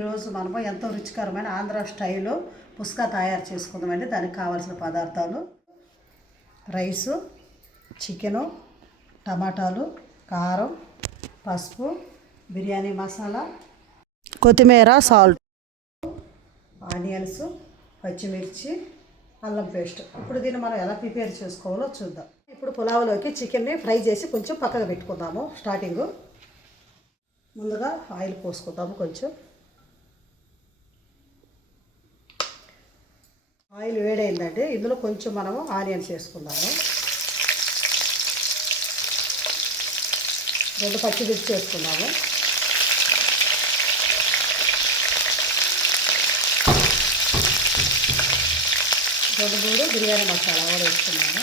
ఈరోజు మనము ఎంతో రుచికరమైన ఆంధ్ర స్టైల్లో పుస్కా తయారు చేసుకుందామండి. దానికి కావాల్సిన పదార్థాలు: రైసు, చికెను, టమాటాలు, కారం, పసుపు, బిర్యానీ మసాలా, కొత్తిమీర, సాల్ట్, ఆనియన్స్, పచ్చిమిర్చి, అల్లం పేస్ట్. ఇప్పుడు దీన్ని మనం ఎలా ప్రిపేర్ చేసుకోవాలో చూద్దాం. ఇప్పుడు పులావులోకి చికెన్ని ఫ్రై చేసి కొంచెం పక్కకు పెట్టుకుందాము. స్టార్టింగ్ ముందుగా ఆయిల్ పోసుకుందాము. కొంచెం ఆయిల్ వేడైందండి. ఇందులో కొంచెం మనము ఆనియన్స్ వేసుకుందాము. 2 పచ్చిమిర్చి వేసుకుందాము. 2-3 బిర్యానీ మసాలా కూడా వేసుకున్నాము.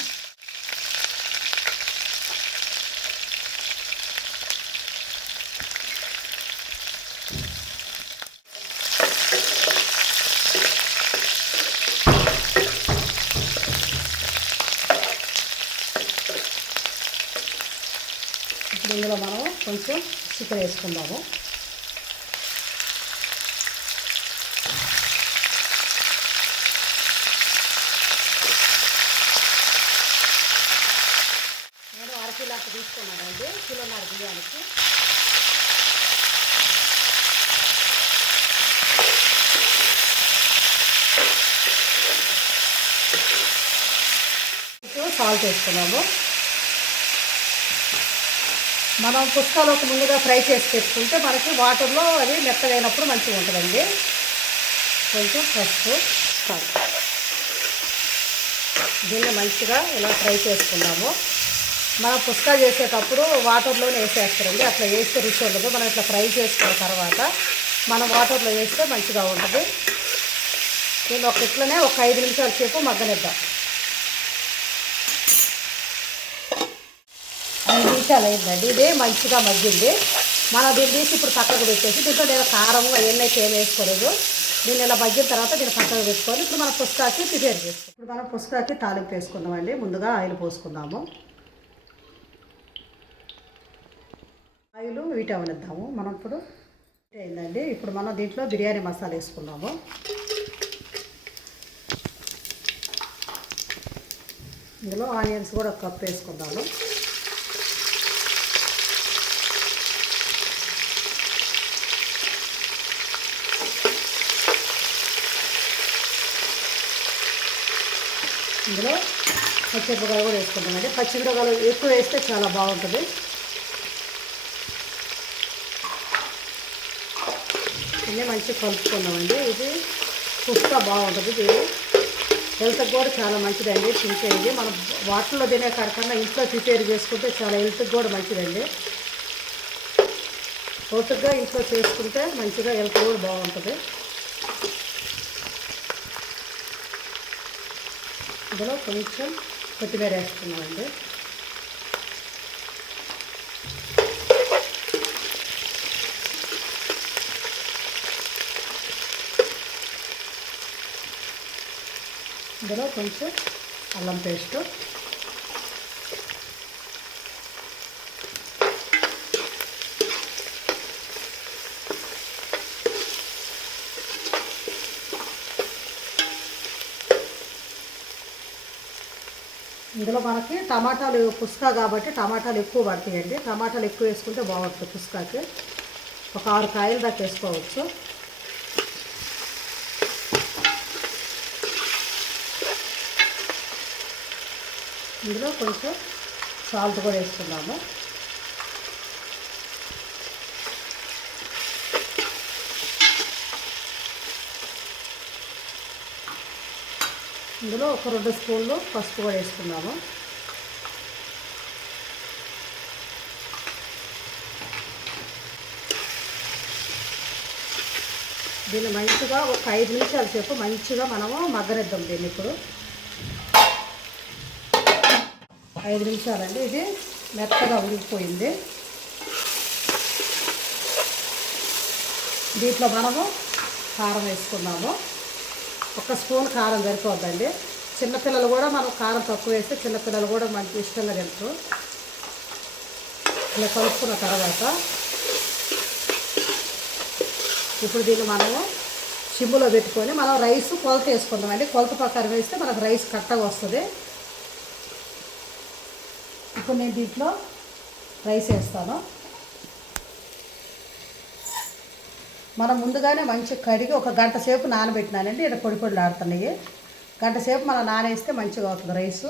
ఇప్పుడు ఇందులో మనం కొంచెం చికెన్ వేసుకుందాము. నేను అరకిలోకి తీసుకున్నానండి, కిలోన్నర బియ్యానికి. ఇప్పుడు సాల్ట్ వేసుకున్నాము. మనం పుస్కాలోకి ముందుగా ఫ్రై చేసి పెట్టుకుంటే మనకి వాటర్లో అది మెత్తగైనప్పుడు మంచిగా ఉంటుందండి. కొంచెం పసుపు, దీన్ని మంచిగా ఇలా ఫ్రై చేసుకున్నాము. మనం పుస్కా చేసేటప్పుడు వాటర్లోనే వేసేస్తారండి. అట్లా వేస్తే రుచి ఉండదు. మనం ఇట్లా ఫ్రై చేసుకున్న తర్వాత మనం వాటర్లో వేస్తే మంచిగా ఉంటుంది. దీన్ని ఇట్లనే ఒక 5 నిమిషాల సేపు మగ్గనిద్దాం. 5 నిమిషాలు అయిందండి. ఇదే మంచిగా మగ్గింది. మనం దీన్ని తీసి ఇప్పుడు పక్కకు పెట్టేసి దీంట్లో నేను కారం అవన్నీ అయితే ఏం వేసుకోలేదు. దీన్ని ఇలా మగ్గిన తర్వాత దీన్ని పక్కకు పెట్టుకొని ఇప్పుడు మనం పుస్కాకి ప్రిపేర్ చేస్తాం. ఇప్పుడు మనం పుస్కాకి తాలింపు వేసుకుందామండి. ముందుగా ఆయిల్ పోసుకుందాము. ఆయిల్ వీట్ అవనిద్దాము. మనం ఇప్పుడు అయిందండి. ఇప్పుడు మనం దీంట్లో బిర్యానీ మసాలా వేసుకుందాము. ఇందులో ఆనియన్స్ కూడా 1 కప్ వేసుకుందాము. ఇందులో పచ్చిమిరపకాయలు కూడా వేసుకుంటామండి. పచ్చిమిరపకాయలు ఎక్కువ వేస్తే చాలా బాగుంటుంది. ఇదే మంచిగా కలుపుకున్నామండి. ఇది పుస్కా బాగుంటుంది. ఇది హెల్త్కి కూడా చాలా మంచిదండి. తింటే ఇది మనం వాటర్లో తినే కాకుండా ఇంట్లో ప్రిపేర్ చేసుకుంటే చాలా హెల్త్కి కూడా మంచిదండి. ఓటుగా ఇంట్లో చేసుకుంటే మంచిగా హెల్త్ కూడా బాగుంటుంది. ఇందులో కొంచెం కొత్తిమీర వేసుకున్నామండి. ఇందులో కొంచెం అల్లం పేస్టు, ఇందులో మనకి టమాటాలు పుస్కా కాబట్టి టమాటాలు ఎక్కువ పడతాయండి. టమాటాలు ఎక్కువ వేసుకుంటే బాగుంటుంది పుస్కాకి. ఒక 6 కాయలు దాకా వేసుకోవచ్చు. ఇందులో కొంచెం సాల్ట్ కూడా వేసుకుందాము. ఇందులో ఒక 2 స్పూన్లు పసుపు కూడా వేసుకుందాము. దీన్ని మంచిగా ఒక 5 నిమిషాల సేపు మంచిగా మనము మగ్గనిద్దాం. దీన్ని ఇప్పుడు 5 నిమిషాలండి. ఇది మెత్తగా ఉడికిపోయింది. దీంట్లో మనము కారం వేసుకున్నాము. 1 స్పూన్ కారం సరిపోద్దండి. చిన్నపిల్లలు కూడా మనం కారం తక్కువ వేస్తే చిన్నపిల్లలు కూడా మంచి ఇష్టంగా తింటారు. ఇలా కలుపుకున్న తర్వాత ఇప్పుడు దీన్ని మనము సిమ్ములో పెట్టుకొని మనం రైస్ కొలత వేసుకుందామండి. కొలత ప్రకారం వేస్తే మనకు రైస్ కరెక్ట్గా వస్తుంది. ఇప్పుడు నేను దీంట్లో రైస్ వేస్తాను. మనం ముందుగానే మంచిగా కడిగి ఒక గంట సేపు నానబెట్టినానండి. ఇక్కడ పొడి పొడిలు ఆడుతున్నాయి. గంట సేపు మనం నానేస్తే మంచిగా అవుతుంది రైసు.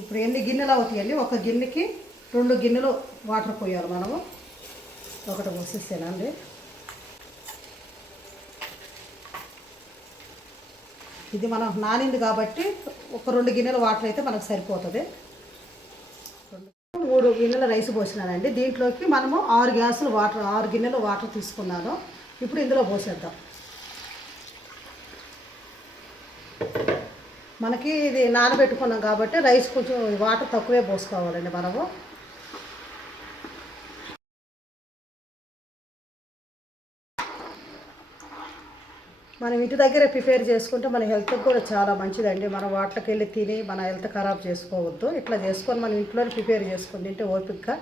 ఇప్పుడు ఎన్ని గిన్నెలు అవుతాయండి? ఒక గిన్నెకి 2 గిన్నెలు వాటర్ పోయాలి మనము. ఒకటి పోసేసానండి. ఇది మనం నానింది కాబట్టి ఒక 2 గిన్నెల వాటర్ అయితే మనకు సరిపోతుంది. 3 గిన్నెల రైస్ పోసినానండి. దీంట్లోకి మనము 6 గిన్నెలు వాటర్ తీసుకున్నాను. ఇప్పుడు ఇందులో పోసేద్దాం. మనకి ఇది నానబెట్టుకున్నాం కాబట్టి రైస్ కొంచెం వాటర్ తక్కువే పోసుకోవాలండి మనము. మనం ఇంటి దగ్గరే ప్రిపేర్ చేసుకుంటే మన హెల్త్కి కూడా చాలా మంచిదండి. మనం వాటికి వెళ్ళి తిని మన హెల్త్ ఖరాబ్ చేసుకోవద్దు. ఇట్లా చేసుకొని మనం ఇంట్లోనే ప్రిపేర్ చేసుకొని తింటే ఓపికగా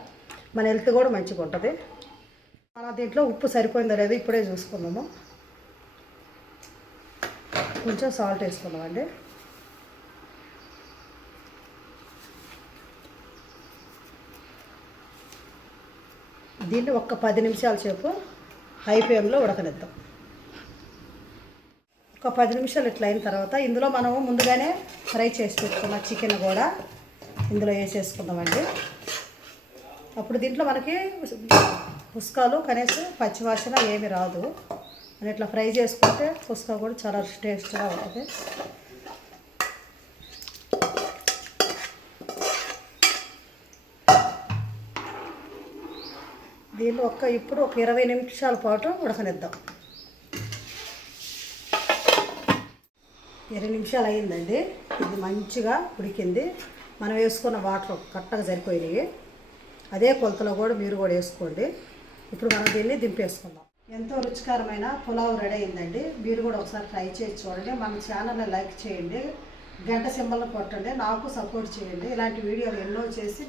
మన హెల్త్ కూడా మంచిగా ఉంటుంది. మన దీంట్లో ఉప్పు సరిపోయిందో లేదో ఇప్పుడే చూసుకుందాము. కొంచెం సాల్ట్ వేసుకుందామండి. దీన్ని ఒక 10 నిమిషాల సేపు హై ఫ్లేమ్లో ఉడకనిద్దాం. ఒక 10 నిమిషాలు ఇట్లా అయిన తర్వాత ఇందులో మనము ముందుగానే ఫ్రై చేసి పెట్టుకున్న చికెన్ కూడా ఇందులో వేసేసుకుందామండి. అప్పుడు దీంట్లో మనకి పుస్కాలు కనీసం పచ్చివాసన ఏమి రాదు. అని ఇట్లా ఫ్రై చేసుకుంటే పుస్కా కూడా చాలా టేస్ట్గా ఉంటుంది. దీన్ని ఇప్పుడు ఒక 20 నిమిషాల పాటు ఉడకనిద్దాం. 20 నిమిషాలు అయిందండి. ఇది మంచిగా ఉడికింది. మనం వేసుకున్న వాటర్ కరెక్ట్గా సరిపోయినాయి. అదే కొలతలో కూడా మీరు కూడా వేసుకోండి. ఇప్పుడు మనం దీన్ని దింపేసుకుందాం. ఎంతో రుచికరమైన పులావ్ రెడీ అయిందండి. మీరు కూడా ఒకసారి ట్రై చేసి చూడండి. మన ఛానల్ని లైక్ చేయండి, గంట సింబల్ని కొట్టండి, నాకు సపోర్ట్ చేయండి. ఇలాంటి వీడియోలు ఎన్నో చేసి